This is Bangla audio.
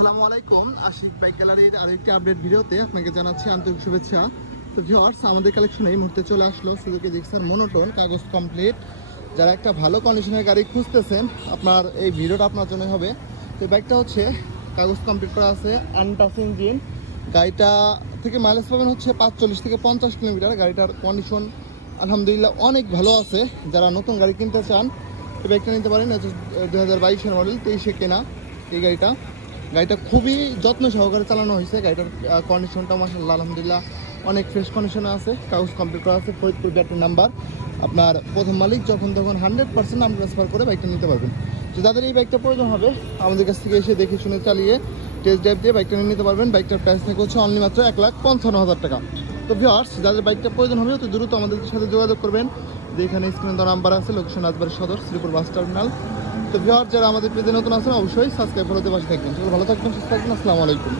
আসসালামু আলাইকুম, আশিক বাইক গ্যালারির আরেকটি আপডেট ভিডিওতে আপনাকে জানাচ্ছি আন্তরিক শুভেচ্ছা। তো ভিউয়ার্স, আমাদের কালেকশনে এই মুহূর্তে চলে আসলো সুজুকি জিক্সার মোনোটোন কাগজ কমপ্লিট। যারা একটা ভালো কন্ডিশনের গাড়ি খুঁজতেছেন, আপনার এই ভিডিওটা আপনার জন্য হবে। তো বাইকটা হচ্ছে কাগজ কমপ্লিট করা আছে, আনটাচ ইঞ্জিন। গাড়িটা থেকে মাইলেজ পাবেন হচ্ছে 45 থেকে 50 কিলোমিটার। গাড়িটার কন্ডিশন আলহামদুলিল্লাহ অনেক ভালো আছে। যারা নতুন গাড়ি কিনতে চান এই বাইকটা নিতে পারেন। 2022-এর মডেল, 23-এ কেনা এই গাড়িটা খুবই যত্ন সহকারে চালানো হয়েছে। গাড়িটার কন্ডিশনটা মাশাআল্লাহ আলহামদুলিল্লাহ অনেক ফ্রেশ কন্ডিশনে আছে। কাগজ কমপ্লিট করা আছে, ফরিদপুর ব্যাটারি নাম্বার। আপনার প্রথম মালিক যখন 100% নাম ট্রান্সফার করে বাইকটা নিতে পারবেন। তো যাদের এই বাইকটা প্রয়োজন হবে আমাদের কাছ থেকে এসে দেখে শুনে চালিয়ে টেস্ট ড্রাইভ দিয়ে বাইকটা নিতে পারবেন। বাইকটার প্রাইস থাকে হচ্ছে অনলি মাত্র 1,55,000 টাকা। তো ভিউয়ার্স, যাদের বাইকটা প্রয়োজন হবে অতি দ্রুত আমাদের সাথে যোগাযোগ করবেন। যেখানে স্ক্রিনে দেওয়া নাম্বার আছে, লোকেশন রাজবাড়ী সদর, শ্রীপুর বাস টার্মিনাল। তো ভিউয়ার্স, যারা আমাদের পেজে নতুন আছেন অবশ্যই সাবস্ক্রাইব করতে পাশে থাকবেন। ভালো থাকবেন, সুস্থ থাকবেন। আসসালামু আলাইকুম।